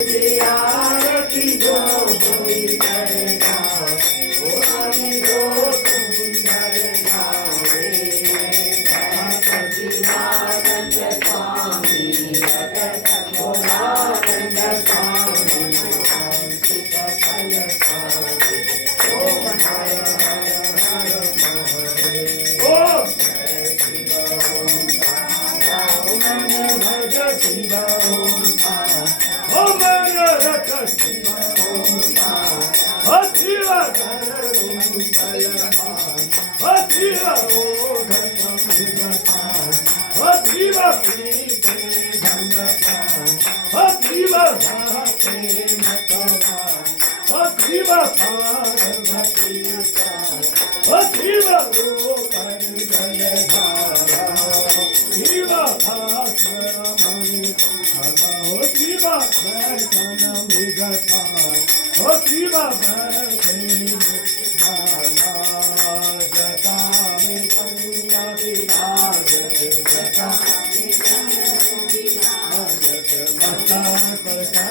आरती जो सुंदर गाओ आरती जो सुंदर गावे सचिदानंद स्वामी जगत मोरानंद स्वामी शांति फल स्वामी ओम हर हर हर महादेव ओम शिव ओम मन भज शिव ओम ओम रथ शिव ओम शिव शिव ओढ़ शिव पीते धन शिव भाते मतवान शिव पार्वती शिव ऊपर जय धारा शिव भास्कर मणि शिव दर्शन विगतान शिव दर्शन जटा में गंगा विराजते जटा जट मता प्रकाश